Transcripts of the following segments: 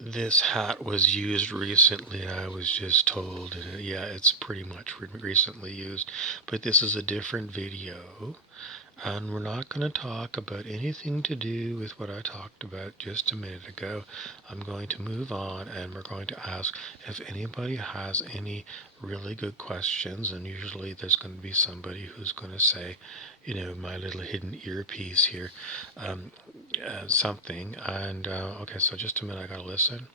This hat was used recently, I was just told. Yeah, it's pretty much recently used. But this is a different video. And we're not going to talk about anything to do with what I talked about just a minute ago. I'm going to move on and we're going to ask if anybody has any really good questions. And usually there's going to be somebody who's going to say, my little hidden earpiece here, something. And okay, so just a minute, I got to listen.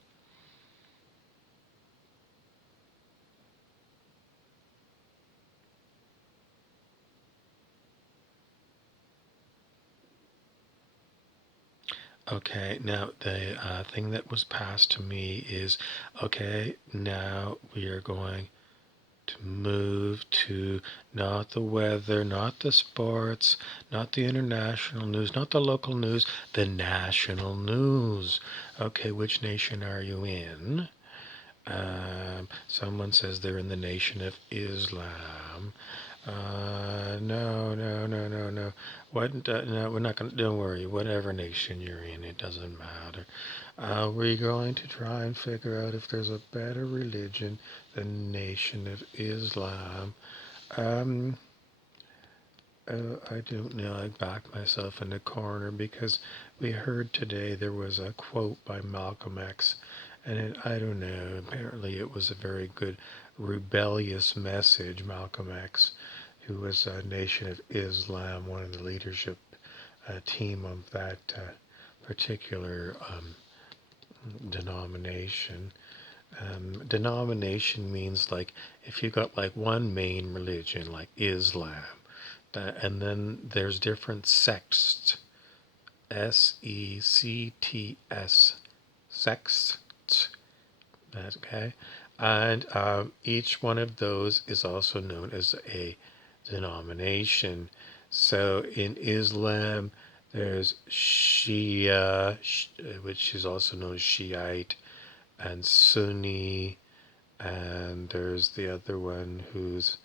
Okay, now the thing that was passed to me is, okay, now we are going to move to not the weather, not the sports, not the international news, not the local news, the national news. Okay, which nation are you in? Someone says they're in the Nation of Islam. No, no, no, no, no. What? No, we're not gonna. Don't worry. Whatever nation you're in, it doesn't matter. We're going to try and figure out if there's a better religion than Nation of Islam. Um, I don't know. I backed myself in the corner because we heard today there was a quote by Malcolm X, and I don't know. Apparently, it was a very good rebellious message. Malcolm X, who was a Nation of Islam, one of the leadership team of that particular denomination. Denomination means like if you got like one main religion, like Islam, and then there's different sects, sects, sects. Okay, and each one of those is also known as a denomination. So in Islam, there's Shia, which is also known as Shiite, and Sunni, and there's the other one who's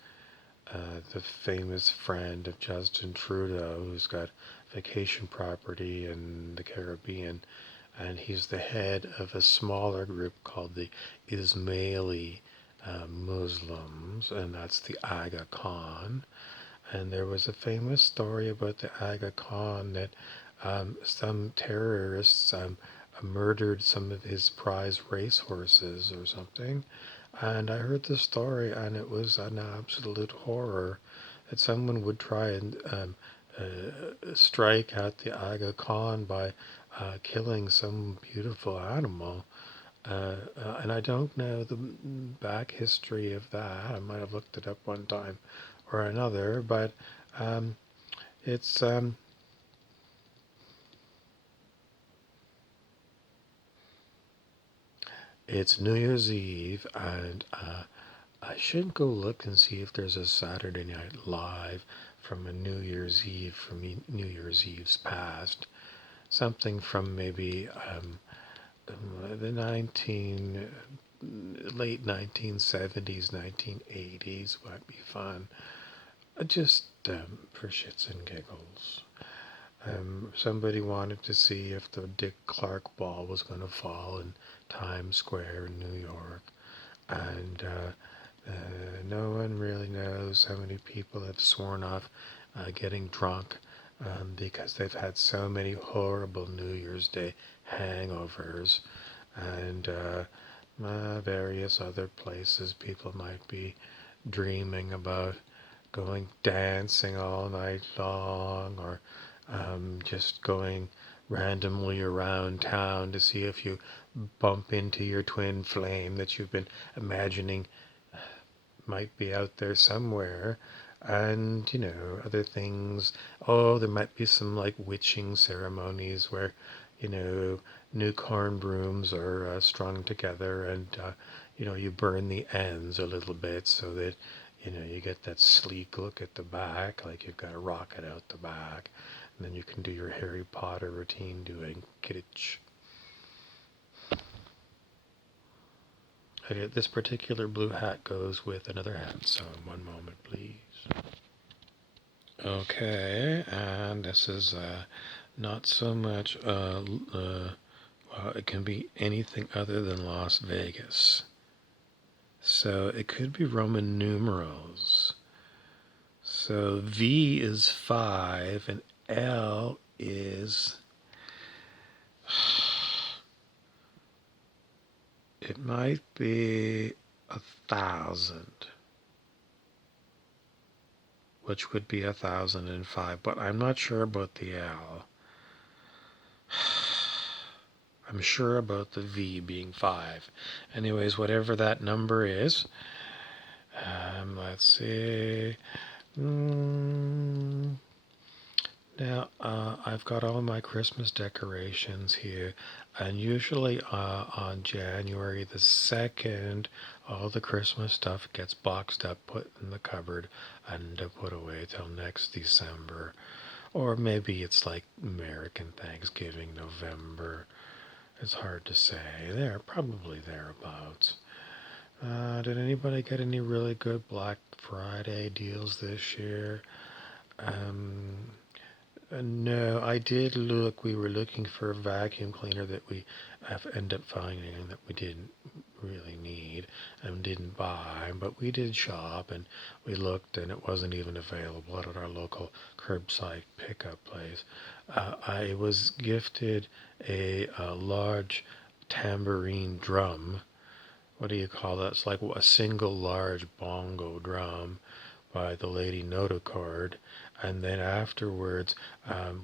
the famous friend of Justin Trudeau, who's got vacation property in the Caribbean, and he's the head of a smaller group called the Ismaili Muslims, and that's the Aga Khan. And there was a famous story about the Aga Khan that some terrorists murdered some of his prize racehorses or something. And I heard the story, and it was an absolute horror that someone would try and strike at the Aga Khan by killing some beautiful animal. And I don't know the back history of that. I might have looked it up one time or another, but um, it's it's New Year's Eve, and I should go look and see if there's a Saturday Night Live from a New Year's Eve from New Year's Eve's past. Something from maybe the late 1970s, 1980s might be fun. Just for shits and giggles. Somebody wanted to see if the Dick Clark ball was going to fall in Times Square in New York. And no one really knows how many people have sworn off getting drunk because they've had so many horrible New Year's Day hangovers. And various other places people might be dreaming about going dancing all night long, or just going randomly around town to see if you bump into your twin flame that you've been imagining might be out there somewhere. And other things. Oh, there might be some like witching ceremonies where new corn brooms are strung together, and you burn the ends a little bit so that you get that sleek look at the back, like you've got a rocket out the back. And then you can do your Harry Potter routine doing Kidditch. Okay, this particular blue hat goes with another hat, so one moment, please. Okay, and this is not so much Well, it can be anything other than Las Vegas. So it could be Roman numerals. So V is 5 and L is, it might be 1,000, which would be 1,005, but I'm not sure about the L. I'm sure about the V being 5. Anyways, whatever that number is, let's see. Now, I've got all my Christmas decorations here, and usually on January the 2nd, all the Christmas stuff gets boxed up, put in the cupboard, and put away till next December. Or maybe it's like American Thanksgiving, November. It's hard to say. They're probably thereabouts. Did anybody get any really good Black Friday deals this year? No, I did look. We were looking for a vacuum cleaner that we end up finding that we didn't really need and didn't buy, but we did shop and we looked and it wasn't even available at our local curbside pickup place. I was gifted a large tambourine drum. What do you call that? It's like a single large bongo drum by the lady Notochord, and then afterwards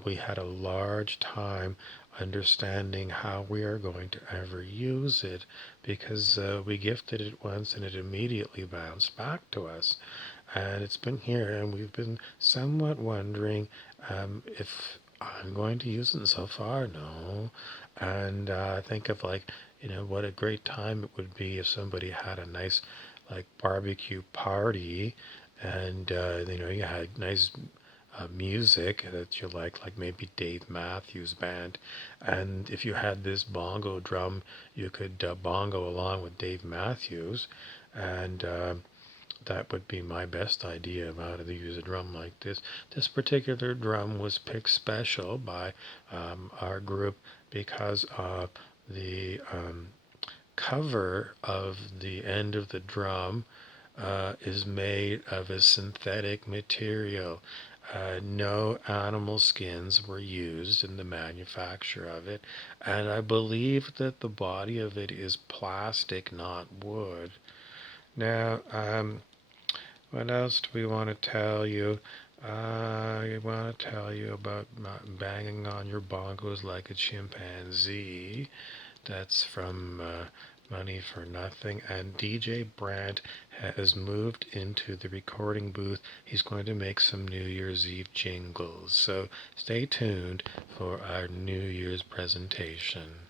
we had a large time understanding how we are going to ever use it, because we gifted it once and it immediately bounced back to us, and it's been here and we've been somewhat wondering if I'm going to use it, and so far no. And think of, like, what a great time it would be if somebody had a nice like barbecue party, and you had nice music that you like maybe Dave Matthews Band, and if you had this bongo drum, you could bongo along with Dave Matthews, and that would be my best idea of how to use a drum like this. This particular drum was picked special by our group because the cover of the end of the drum is made of a synthetic material. No animal skins were used in the manufacture of it, and I believe that the body of it is plastic, not wood. Now, what else do we want to tell you? I want to tell you about not banging on your bongos like a chimpanzee. That's from Money for Nothing. And DJ Brandt has moved into the recording booth. He's going to make some New Year's Eve jingles. So stay tuned for our New Year's presentation.